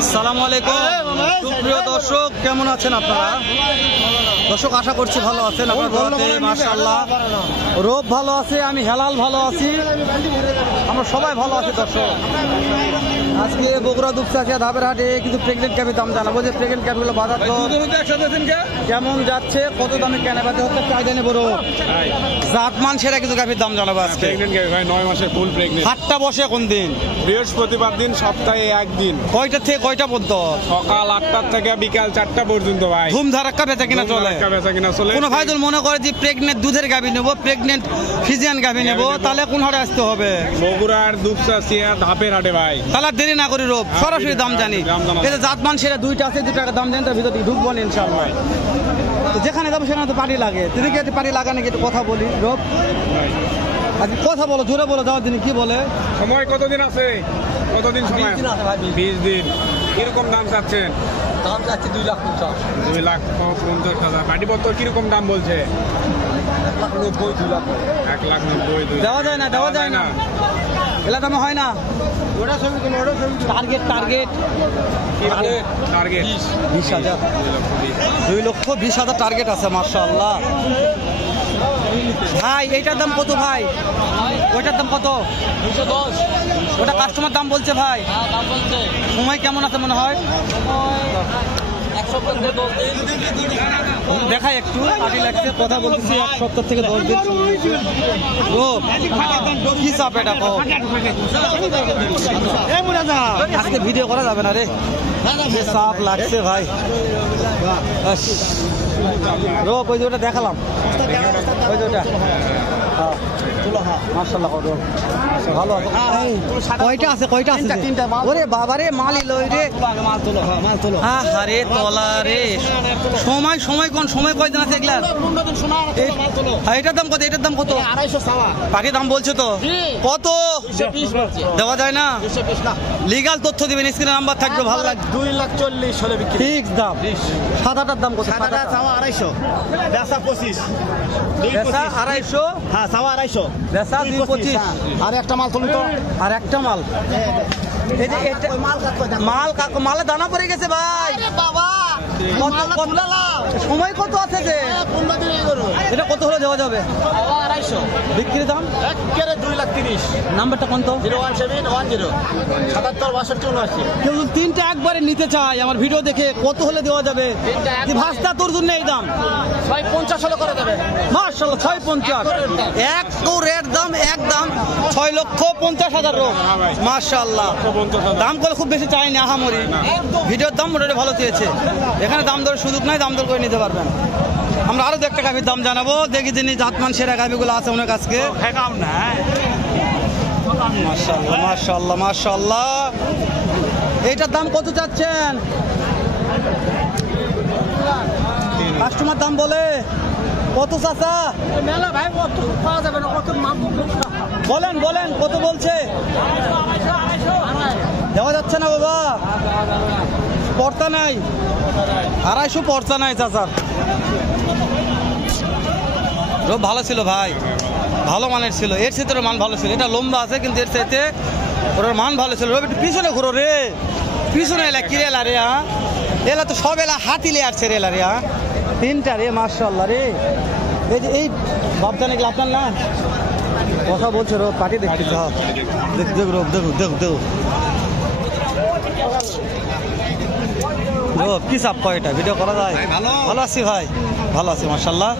আসসালামু আলাইকুম সুপ্রিয় দর্শক, কেমন আছেন আপনারা? দর্শক আশা করছি ভালো আছেন। আপনার দোয়াতে মাশাআল্লাহ রূপ ভালো আছে, আমি হেলাল ভালো আছি, আমরা সবাই ভালো আছি। দর্শক আজকে বগুড়া দুপচাচিয়া ধাপের হাটে কিছু প্রেগনেন্ট ক্যাপের দাম জানাবো, যে প্রেগনেন্ট ক্যাপগুলো বাজার কেমন যাচ্ছে, কত দামে কেনা বেচা হচ্ছে, চাহিদা নেব জাতমান সেরা কিছু ক্যাপের দাম জানাবো আজকে। 9 মাসের ফুল প্রেগনেন্ট। হাটটা বসে কোন দিন? বৃহস্পতিবার দিন, সপ্তাহে একদিন। কয়টা থেকে কয়টা পর্যন্ত? সকাল 8টা থেকে বিকাল 4টা পর্যন্ত ভাই। ধুম ধারাক্কা বেচা কিনা চলে। কোন ভাই যদি মনে করে যে প্রেগনেন্ট দুধের গাভী নেবো, প্রেগনেন্ট ফিজিয়ান গাভী নেবো, তাহলে কোন হাটে আসতে হবে? বগুড়ার দুপচাচিয়া ধাপের হাটে ভাই। তাহলে দেরি না করি রূপ সরাসরি দাম জানি। এই যে জাতমান সেরা দুইটা আছে, 2 টাকা দাম জানি, তার ভিতর ঢুকবো না ইনশাআল্লাহ। তো যেখানে যাবো সেখানে তো পার্টি লাগে, তুই কি পার্টি লাগা নাকি একটু কথা বলি রূপ? আজকে কথা বলো, জোরে বলো, যাওয়ার দিন কি বলে? সময় কতদিন আছে? কতদিন সময়? 20 দিন। কিরকম দাম চাচ্ছেন? দাম চাচ্ছি 2,50,000। 2,50,000। পাটিপত্র কিরকম দাম বলছে? 1,90,000, 2,00,000। 1,90,000। দেওয়া যায় না, দেওয়া যায় না, এলা দামে হয় না। টার্গেট টার্গেট টার্গেট 20,000, 2,20,000 টার্গেট আছে। মাশাআল্লাহ ভাই, এইটার দাম কত ভাই? ওইটার দাম কত? 210। ওটা কাস্টমার দাম বলছে ভাই। সময় কেমন আছে মনে হয়? দেখাই একটু আগে লাগছে, কথা বলতেছি 1 সপ্তাহ থেকে 10 দিন ও কি চাপ এটা কো? আজকে ভিডিও করা যাবে না রে, চাপ লাগছে ভাই। রোপ ওই যে ওটা দেখালাম, ওই যে ওটা মাশাআল্লাহ ভালো আছে। কয়টা আছে? কয়টা আছে? ওরে বাবারে মালি লই রে, আরে তোলা রে। সময় সময় কোন সময় কয়দিন আছে এগুলা? এটার দাম কত? এটার দাম কত? 250 পাখি দাম বলছে তো কত? দেওয়া যায় না? লিগাল তথ্য দিবেন, স্ক্রিনে নাম্বার থাকবে, ভালো লাগবে। 2,40,000 হলে বিক্রি। ফিক্স দাম। সাদাটার দাম কত? সাদাটা 250, বেচা 25, বেচা 250, হ্যাঁ 250, বেচা 225। আর একটা মাল তুলুন তো। আর একটা মাল, এই যে এটা মাল কাকু, মালে দানা পড়ে গেছে ভাই। বাবা সময় কত আছে যে? 15 দিন করো। এটা কত হলে দেওয়া যাবে? 250, বিক্রি দাম একেবারে 2,30,000। নাম্বারটা কোন? 01710 77 62 কেউ যদি 3টা একবারে নিতে চায় আমার ভিডিও দেখে, কত হলে দেওয়া যাবে? কি ভাস্তা তোর জন্য এই দাম? 650 হলে করে দেবে। মাশাআল্লাহ 650, এক তো রেট দাম, এক দাম 6,50,000 রোপ। মাশাআল্লাহ দাম করে খুব বেশি চাই না, আহামরি। ভিডিওর দাম মোটামুটি ভালো চেয়েছে, এখানে দাম দরের সুযোগ নাই, দাম দর করে নিতে পারবেন। আমরা আরো 2 গাভীর দাম জানাবো, দেখি যিনি জাতমান সেরা গাভীগুলো আছে ওনার কাছে। মাশাআল্লাহ মাশাআল্লাহ মাশাআল্লাহ। এইটার দাম কত চাচ্ছেন? কাস্টমার দাম বলে কত চাচা? মেলা ভাই কত পাওয়া যাবে না, কত বলেন বলেন কত বলছে? দেওয়া যাচ্ছে না বাবা, পর্তা নাই, 250 পর্তা নাই চাচার। রোপ ভালো ছিল ভাই, ভালো মানের ছিল, এর সাথে মান ভালো ছিল। এটা লম্বা আছে কিন্তু এর সাথে ওর মান ভালো ছিল। রোপ একটু পিছনে ঘুরো রে, পিছনে এলা কি রেলা রে? হ্যাঁ এলা তো সব এলা হাতিলে আসছে রেলা রে। হ্যাঁ 3টা রে, মাশাআল্লাহ রে। এই যে এই বাপদানে কি আপনার না কথা বলছে? রোপ পাটি দেখতে চাও, দেখ রোপ, দেখো দেখো দেখো রোপ কি চাপ কয়? এটা ভিডিও করা যায়? ভালো আছি ভাই, ভালো আছি মাশাআল্লাহ।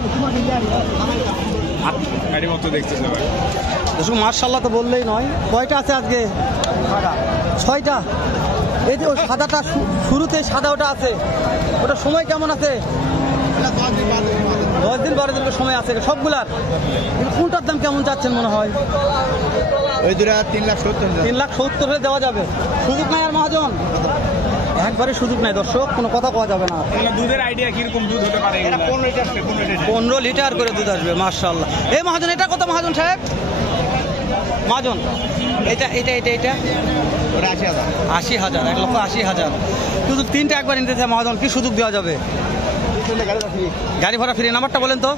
মাশাআল্লাহ তো বললেই নয়। কয়টা আছে আজকে? 6টা। এই যে ওই সাদাটা শুরুতে সাদা ওটা আছে, ওটা সময় কেমন আছে? 10 দিন 12 দিন সময় আছে সবগুলার। কোনটার দাম কেমন চাচ্ছেন মনে হয়? ওই দুটা 3,70,000। 3,70,000 হলে দেওয়া যাবে। সুযোগ নাই আর মহাজন, একবারে সুযোগ নাই দর্শক, কোনো কথা কওয়া যাবে না। দুধের আইডিয়া কিরকম দুধ হতে পারে? 15 লিটার করে দুধ আসবে মাশাআল্লাহ। এই মহাজন এটা কত মহাজন সাহেব? মহাজন এটা এটা এটা এটা 80,000, 1,80,000। শুধু 3টা একবার নিতে চাই মহাজন, কি সুযোগ দেওয়া যাবে? গাড়ি ভাড়া ফ্রি। নাম্বারটা বলেন তো।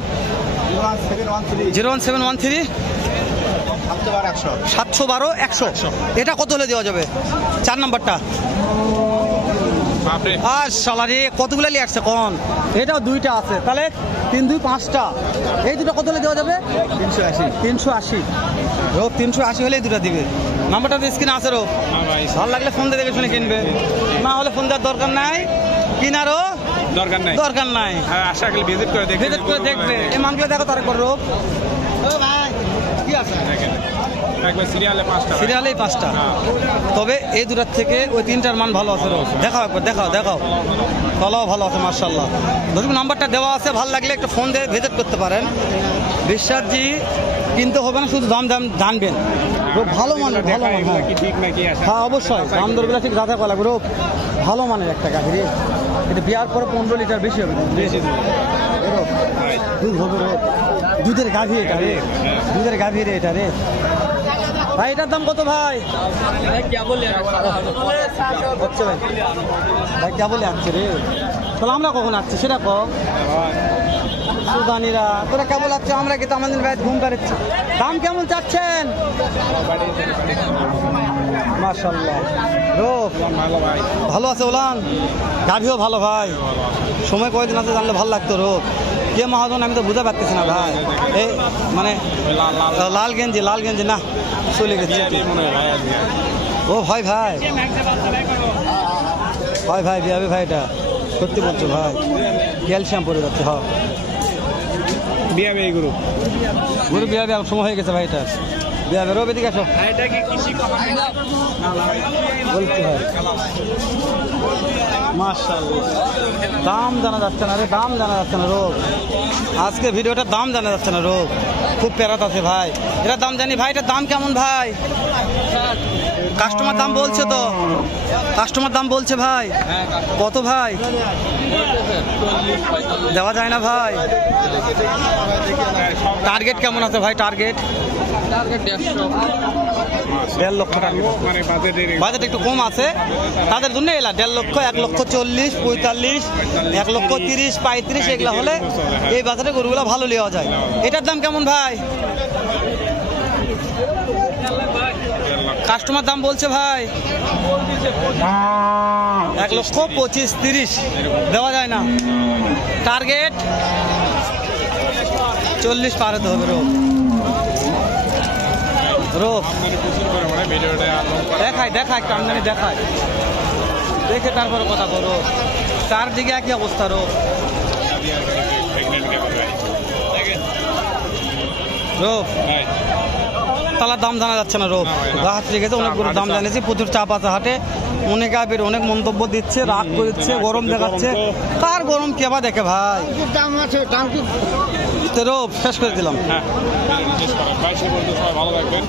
01713 712 100। এটা কত হলে দেওয়া যাবে? 4 নাম্বারটা বাপরে আর শালারে কতগুলো নিয়ে আসছে কোন? এটাও দুইটা আছে, তাহলে 3 2 5টা। এই দুটো কত হলে দেওয়া যাবে? 380। 380। রোগ 380 হলেই দুটো দিবে। নাম্বারটা তো স্ক্রিনে আছে রোগ। হ্যাঁ ভাই ভালো লাগলে ফোন দিয়ে দেখে শুনে কিনবে, না হলে ফোন দেওয়ার দরকার নাই, কিনারও দরকার নাই। দরকার নাই। হ্যাঁ আশা করি ভিজিট করে দেখে ভিজিট করে দেখবে। এই মানগুলো দেখো তার পর রোগ কি আছে একবার সিরিয়ালে 5টা সিরিয়ালেই 5টা। তবে এই দুটার থেকে ওই 3টার মান ভালো আছে রোগ। দেখাও একবার, দেখাও দেখাও, তলাও ভালো আছে মার্শাল্লাহ। ধরুন নাম্বারটা দেওয়া আছে, ভালো লাগলে একটু ফোন দিয়ে ভিজিট করতে পারেন। বিশ্বাসজি কিনতে হবে না, শুধু দাম দাম জানবেন। রোগ ভালো মানের, ভালো মান। হ্যাঁ কি ঠিক নাকি আসা হ্যাঁ অবশ্যই দাম দরগুলো ঠিক রাখা করা লাগবে। রোগ ভালো মানের একটা গাভীর, এটা বিয়ার পরে 15 লিটার বেশি হবে। বেশি দিন রোগ দুধ হবে রোগ, দুধের গাভী এটা রে, দুধের গাভী রে এটা রে। ভাই এটার দাম কত ভাই? হচ্ছে ভাই, ভাই কে বলে আসছে রে? তাহলে আমরা কখন আসছি সেটা কম সুদানিরা, তোরা কেবল আসছে, আমরা কিন্তু আমাদের ভাই ঘুম পাড়াচ্ছি। দাম কেমন চাচ্ছেন? মাশাআল্লাহ রোগ ভালো ভাই ভালো আছে ওলান, গাভিও ভালো ভাই। সময় কয়দিন আছে জানলে ভালো লাগতো। রোগ কে মহাজন আমি তো বুঝতে পারতেছি না ভাই। এই মানে লাল লাল লাল গেঞ্জি, লাল গেঞ্জি না চলে গেছে। মনে হয় ভাই আজকে ও ভাই ভাই ভাই ভাই বিয়াবে ভাই, এটা সত্যি বলছো ভাই, ক্যালসিয়াম পড়ে যাচ্ছে। হ্যাঁ বিয়াবে এই গ্রুপ গরু বিয়াবে সময় হয়ে গেছে ভাই, এটা বিয়াবে। রোগ এদিকে আসো বলতে হয়। মাশাআল্লাহ দাম জানা যাচ্ছে না রে, দাম জানা যাচ্ছে না রোগ। আজকে ভিডিওটার দাম জানা যাচ্ছে না রোগ, খুব প্যারাত আছে ভাই। এটার দাম জানি ভাই, এটার দাম কেমন ভাই? কাস্টমার দাম বলছে তো, কাস্টমার দাম বলছে ভাই। কত ভাই? দেওয়া যায় না ভাই। টার্গেট কেমন আছে ভাই? টার্গেট 1.5 লক্ষ টার্গেট। মানে বাজেটের বাজেট একটু কম আছে তাদের জন্য এলা 1.5 লক্ষ, 1,40,000, 45, 1,30,000, 35 এগুলা হলে এই বাজারে গরুগুলো ভালো নেওয়া যায়। এটার দাম কেমন ভাই? কাস্টমার দাম বলছে ভাই 1,25,000-30 দেওয়া যায় না। টার্গেট 40 পার হতে হবে। রোগ রোগ প্রচুর করে মানে ভিডিওটা দেখায়, দেখায় একটু আমদানি দেখায়, দেখে তারপরে কথা করো। চারদিকে একই অবস্থা রোগ। রোগ তালার দাম জানা যাচ্ছে না। রোগ হাত রেখেছে, অনেকগুলো দাম জানিয়েছি, প্রচুর চাপ আছে হাটে। অনেকে আবার অনেক মন্তব্য দিচ্ছে, রাগ করছে, গরম দেখাচ্ছে। কার গরম কে বা দেখে ভাই? দাম আছে, দাম কি তো রোগ শেষ করে দিলাম। হ্যাঁ ভালো থাকবেন।